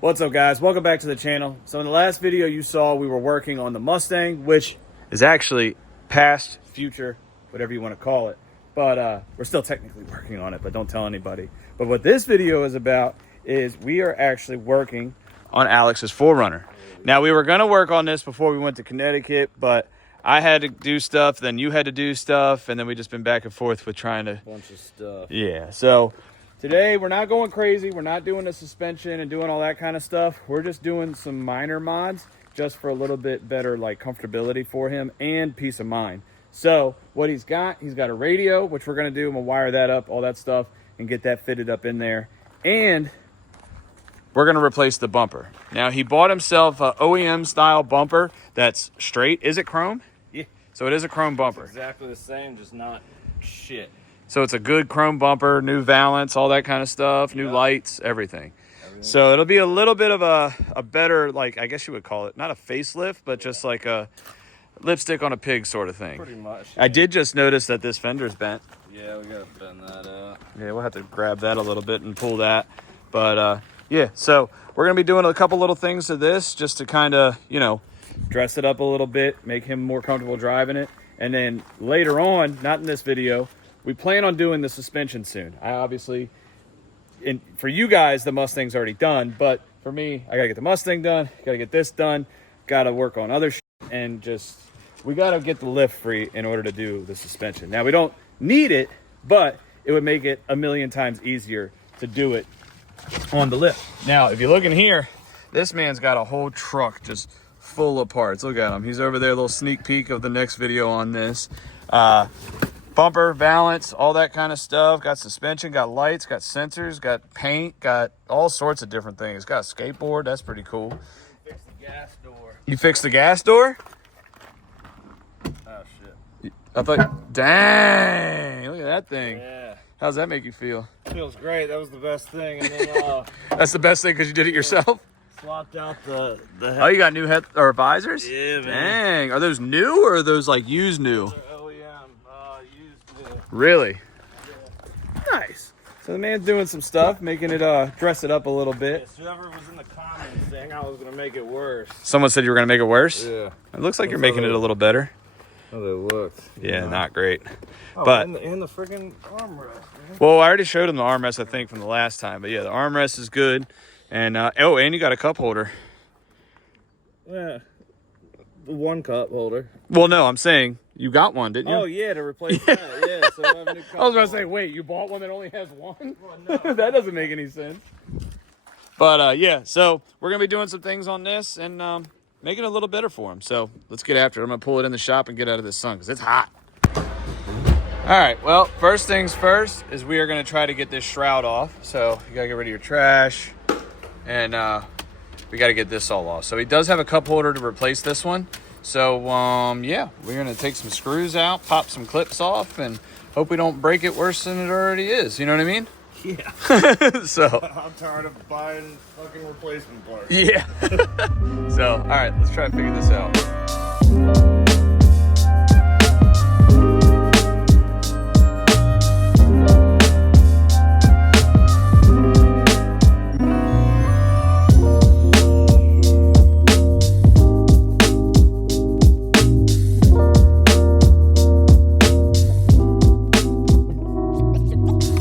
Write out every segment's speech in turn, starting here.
What's up, guys? Welcome back to the channel. So in the last video you saw, we were working on the Mustang, which is actually past, future, whatever you want to call it. But we're still technically working on it, but don't tell anybody. But what this video is about is we are actually working on Alex's 4Runner. Now, we were going to work on this before we went to Connecticut, but I had to do stuff, then you had to do stuff, and then we just been back and forth with trying to... bunch of stuff. Yeah, so... today, we're not going crazy. We're not doing the suspension and doing all that kind of stuff. We're just doing some minor mods just for a little bit better like comfortability for him and peace of mind. So what he's got a radio, which we're going to do. I'm going to wire that up, all that stuff, and get that fitted up in there. And we're going to replace the bumper. Now, he bought himself a OEM style bumper that's straight. Is it chrome? Yeah. So it is a chrome bumper. It's exactly the same, just not shit. So it's a good chrome bumper, new valance, all that kind of stuff, new lights, everything. So it'll be a little bit of a better, like, I guess you would call it, not a facelift, but just like a lipstick on a pig sort of thing. Pretty much. I did just notice that this fender's bent. Yeah, we gotta bend that out. Yeah, we'll have to grab that a little bit and pull that. But yeah, so we're going to be doing a couple little things to this just to kind of, you know, dress it up a little bit, make him more comfortable driving it. And then later on, not in this video, we plan on doing the suspension soon. I obviously, for you guys, the Mustang's already done, but for me, I gotta get the Mustang done, gotta get this done, gotta work on other shit, and just, we gotta get the lift free in order to do the suspension. Now, we don't need it, but it would make it a million times easier to do it on the lift. Now, if you look in here, this man's got a whole truck just full of parts. Look at him. He's over there, a little sneak peek of the next video on this. Bumper, valance, all that kind of stuff. Got suspension, got lights, got sensors, got paint, got all sorts of different things. Got a skateboard. That's pretty cool. Fix the gas door. You fixed the gas door? Oh, shit. I thought, dang, look at that thing. Yeah. How's that make you feel? Feels great. That was the best thing. And then, That's the best thing because you did it yourself? swapped out the Oh, you got new head or visors? Yeah, man. Dang. Are those new or are those like used new? OEM, used to. Really? Yeah. Nice. So the man's doing some stuff, making it dress it up a little bit. Yes, whoever was in the comments saying I was gonna make it worse. Someone said you were gonna make it worse? Yeah. It looks like you're making it a little better. How they looked. Yeah, not great. Oh, but and the freaking armrest, man. well, I already showed him the armrest, I think, from the last time. But yeah, the armrest is good. And oh, and you got a cup holder. Yeah. The one cup holder. Well, no, I'm saying you got one, didn't you? Oh yeah, to replace that. Yeah, so I have a new cup I was gonna holder. say, wait, you bought one that only has one? Well, no. That doesn't make any sense. But yeah, so we're gonna be doing some things on this and making it a little better for him. So let's get after it. I'm gonna pull it in the shop and get out of the sun because it's hot. All right, well, first things first is we are gonna try to get this shroud off. So you gotta get rid of your trash and we gotta get this all off. So he does have a cup holder to replace this one. So yeah, we're gonna take some screws out, pop some clips off, and hope we don't break it worse than it already is. You know what I mean? Yeah. So I'm tired of buying fucking replacement parts. yeah. So all right, let's try to figure this out.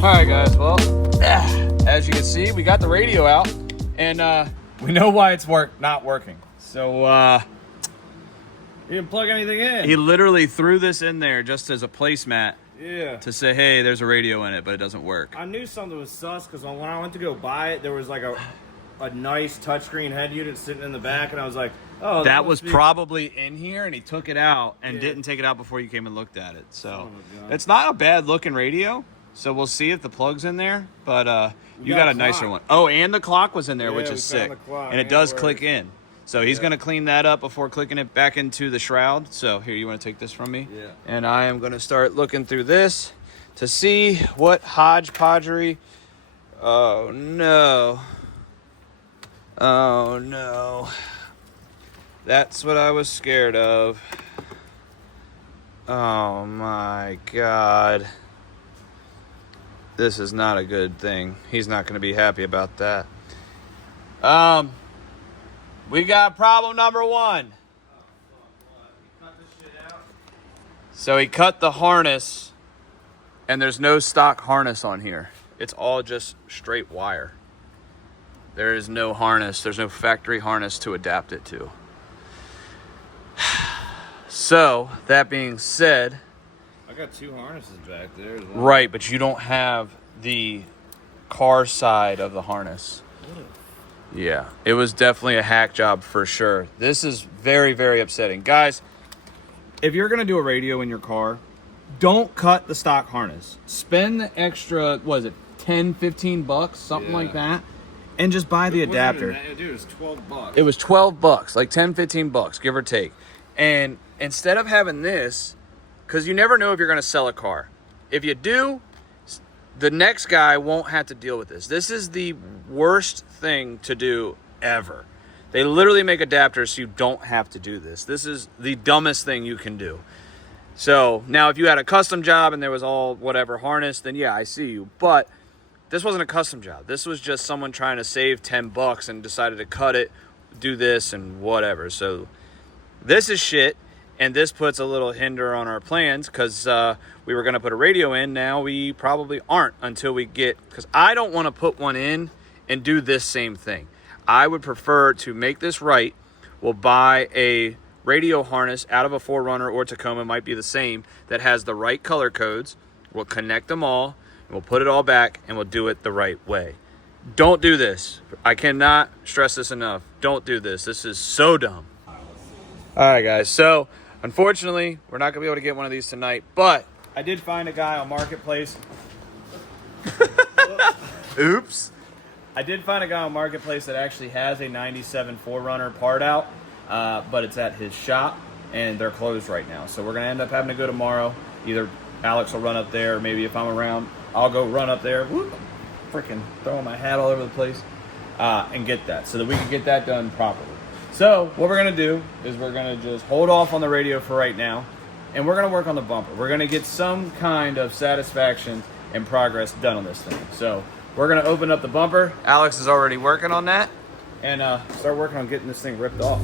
All right, guys, well, as you can see, we got the radio out, and we know why it's not working. So You didn't plug anything in. he literally threw this in there just as a placemat Yeah. to say, hey, there's a radio in it, but it doesn't work. I knew something was sus because when I went to go buy it, there was like a nice touchscreen head unit sitting in the back, and I was like, oh, That was must be- probably in here, and he took it out and Yeah. didn't take it out before you came and looked at it. So Oh my God. it's not a bad looking radio. So we'll see if the plug's in there, but you got got a a nicer clock. one. Oh, and the clock was in there, Yeah, which we is found sick. the clock, And it and does it click in. So he's Yeah. going to clean that up before clicking it back into the shroud. So here, you want to take this from me? Yeah. And I am going to start looking through this to see what hodgepodgery. Oh, no. Oh, no. That's what I was scared of. Oh, my God. This is not a good thing. He's not going to be happy about that. We got problem number one. So he cut the harness, and there's no stock harness on here. It's all just straight wire. There is no harness. There's no factory harness to adapt it to. So, that being said... I got 2 harnesses back there as well. Right, but you don't have the car side of the harness. Yeah, it was definitely a hack job for sure. This is very, very upsetting. Guys, if you're going to do a radio in your car, don't cut the stock harness. Spend the extra, what is it, 10, 15 bucks, something like that, and just buy the adapter. Dude, it was 12 bucks. It was 12 bucks, like 10, 15 bucks, give or take. And instead of having this, because you never know if you're going to sell a car. If you do, the next guy won't have to deal with this. This is the worst thing to do ever. They literally make adapters so you don't have to do this. This is the dumbest thing you can do. So now if you had a custom job and there was all whatever harness, then yeah, I see you. But this wasn't a custom job. This was just someone trying to save 10 bucks and decided to cut it, do this and whatever. So this is shit. And this puts a little hinder on our plans because we were going to put a radio in. Now we probably aren't until we get... Because I don't want to put one in and do this same thing. I would prefer to make this right. We'll buy a radio harness out of a 4Runner or Tacoma, might be the same, that has the right color codes. We'll connect them all. And we'll put it all back and we'll do it the right way. Don't do this. I cannot stress this enough. Don't do this. This is so dumb. All right, guys. So... unfortunately, we're not going to be able to get one of these tonight, but I did find a guy on Marketplace. Oops. I did find a guy on Marketplace that actually has a 97 4Runner part out, but it's at his shop, and they're closed right now. So we're going to end up having to go tomorrow. Either Alex will run up there, or maybe if I'm around, I'll go run up there. Whoop, freaking throwing my hat all over the place, and get that so that we can get that done properly. So what we're going to do is we're going to just hold off on the radio for right now, and we're going to work on the bumper. We're going to get some kind of satisfaction and progress done on this thing. So we're going to open up the bumper. Alex is already working on that, and start working on getting this thing ripped off.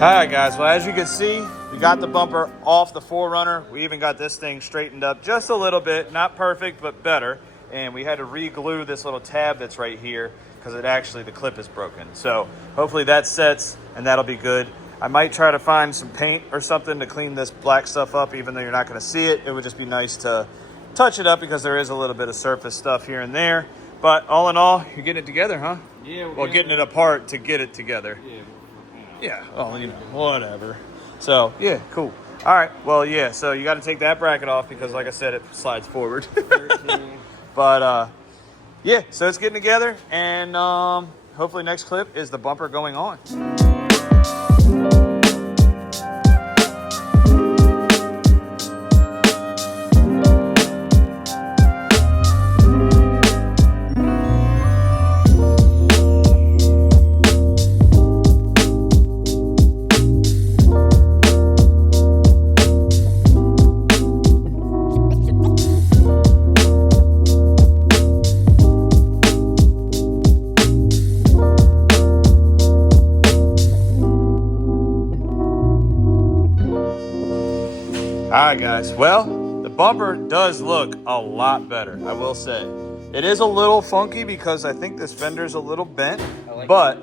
Alright guys, well as you can see, we got the bumper off the 4Runner. We even got this thing straightened up just a little bit. Not perfect, but better. And we had to re-glue this little tab that's right here because the clip is broken. So hopefully that sets and that'll be good. I might try to find some paint or something to clean this black stuff up, even though you're not going to see it. It would just be nice to touch it up because there is a little bit of surface stuff here and there. But all in all, you're getting it together, huh? Yeah. Well, getting it apart to get it together. Yeah. Yeah, well, you know, whatever. So, yeah, cool. All right, well, yeah, so you got to take that bracket off because, like I said, it slides forward. 13. But, yeah, so it's getting together, and hopefully next clip is the bumper going on. Alright guys, well, the bumper does look a lot better, I will say. It is a little funky because I think this fender's a little bent, but...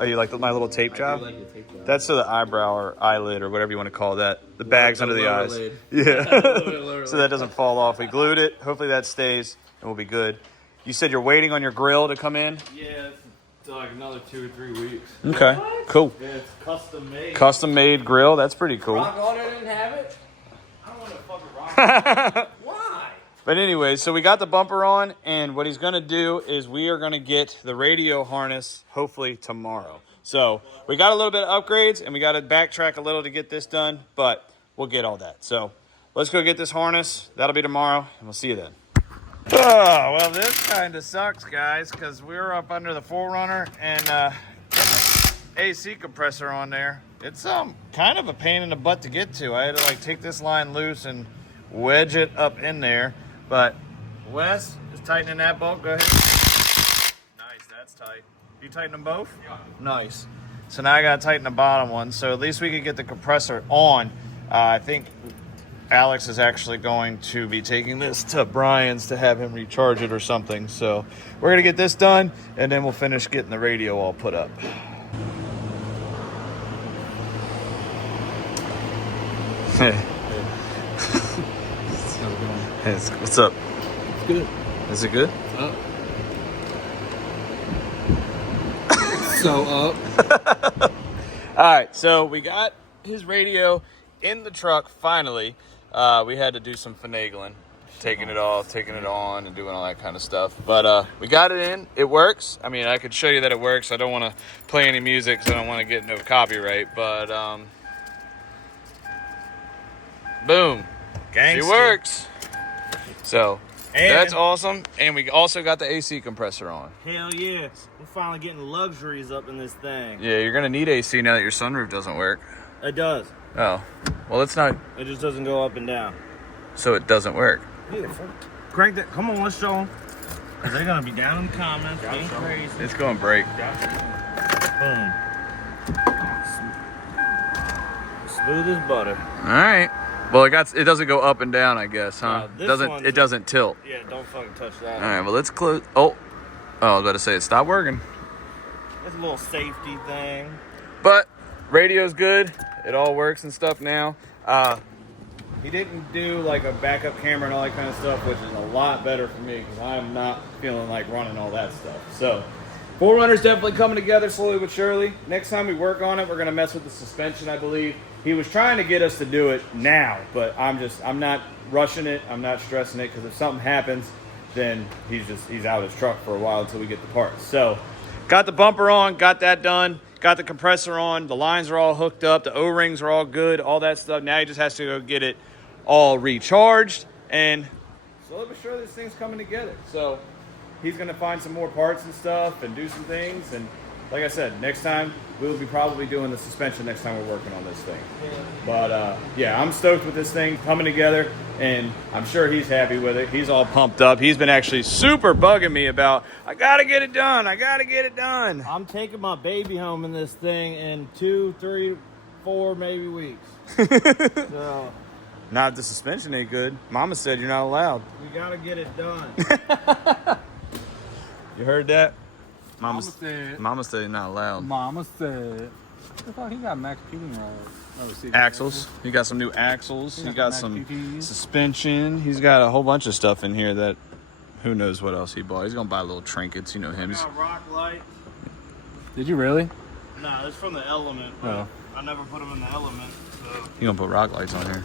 Oh, you like my little tape job? I do like the tape job. That's to the eyebrow or eyelid or whatever you want to call that the bags under the lower eyes. lid. Yeah. So that doesn't fall off. We glued it. Hopefully that stays and we'll be good. You said you're waiting on your grill to come in? Yeah, it's like another 2 or 3 weeks. Okay, cool. Yeah, it's custom made. Custom made grill. That's pretty cool. Rock Auto didn't have it? I don't want to fucking rock. Why? But anyway, so we got the bumper on, and what he's going to do is we are going to get the radio harness hopefully tomorrow. So we got a little bit of upgrades, and we got to backtrack a little to get this done, but we'll get all that. So let's go get this harness. That'll be tomorrow, and we'll see you then. Oh, well, this kind of sucks, guys, because we were up under the 4Runner and AC compressor on there. It's kind of a pain in the butt to get to. I had to like take this line loose and wedge it up in there. But Wes is tightening that bolt. Go ahead. Nice, that's tight. You tighten them both? Yeah. Nice. So now I gotta tighten the bottom one. So at least we could get the compressor on. I think Alex is actually going to be taking this to Brian's to have him recharge it or something. So we're gonna get this done and then we'll finish getting the radio all put up. Hey. Hey, what's up? It's good. Is it good? Up. So up. All right, so we got his radio in the truck finally. We had to do some finagling, taking it off, taking it on, and doing all that kind of stuff. But we got it in. It works. I mean, I could show you that it works. I don't want to play any music because I don't want to get no copyright. But boom, Gangsta. it works. So And- that's awesome. And we also got the AC compressor on. Hell yeah. We're finally getting luxuries up in this thing. Yeah, you're gonna need AC now that your sunroof doesn't work. It does. Oh, well, it's not. It just doesn't go up and down. So it doesn't work. Yeah, crank that. Come on, let's show them. Because they're going to be down in the comments being crazy. It's going to break. Boom. Smooth as butter. All right. Well, it doesn't go up and down, I guess, huh? No, this one's- It doesn't tilt. Yeah, don't fucking touch that. All right. Well, let's close. Oh, I was about to say it stopped working. It's a little safety thing. But radio's good. It all works and stuff now. He didn't do like a backup camera and all that kind of stuff, which is a lot better for me because I'm not feeling like running all that stuff. So 4Runner's definitely coming together slowly but surely. Next time we work on it, we're going to mess with the suspension, I believe. He was trying to get us to do it now, but I'm not rushing it. I'm not stressing it because if something happens, then he's out of his truck for a while until we get the parts. So got the bumper on, got that done. Got the compressor on, the lines are all hooked up, the O-rings are all good, all that stuff. Now he just has to go get it all recharged, and slowly but surely this thing's coming together. So he's going to find some more parts and stuff and do some things, and like I said, next time we'll be probably doing the suspension next time we're working on this thing. But yeah, I'm stoked with this thing coming together, and I'm sure he's happy with it. He's all pumped up. He's been actually super bugging me about, I gotta get it done. I gotta get it done. I'm taking my baby home in this thing in 2, 3, 4 maybe weeks. So Not if the suspension ain't good. Mama said you're not allowed. we gotta get it done. You heard that? Mama said. Mama said you're not allowed. Mama said. I thought he got Max Pewing rods. Axles. He got some new axles. He got some PPs. suspension. He's got a whole bunch of stuff in here that who knows what else he bought. He's gonna buy little trinkets. You know him. He's- Got rock light. Did you really? No, it's from the Element. But Oh. I never put them in the Element. So He gonna put rock lights on here.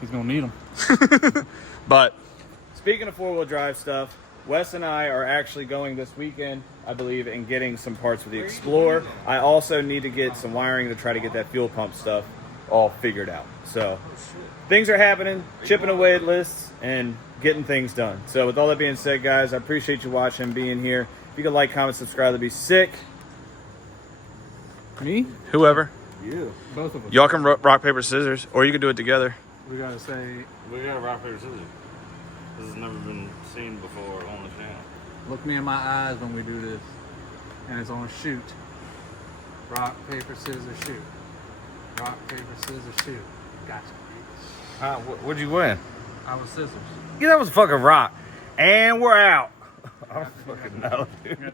He's gonna need them. But speaking of 4-wheel drive stuff, Wes and I are actually going this weekend, I believe, and getting some parts for the Explorer. I also need to get some wiring to try to get that fuel pump stuff all figured out. So things are happening, chipping away at lists and getting things done. So with all that being said, guys, I appreciate you watching, being here. If you could like, comment, subscribe, that'd be sick. Me? Whoever. you. Both of us. Y'all can rock, paper, scissors, or you can do it together. We gotta say, We got rock, paper, scissors. This has never been seen before on the channel. look me in my eyes when we do this. And it's on shoot. Rock, paper, scissors, shoot. Rock, paper, scissors, shoot. Gotcha. What'd you win? I was scissors. Yeah, that was fucking rock. And we're out. I don't fucking know, dude.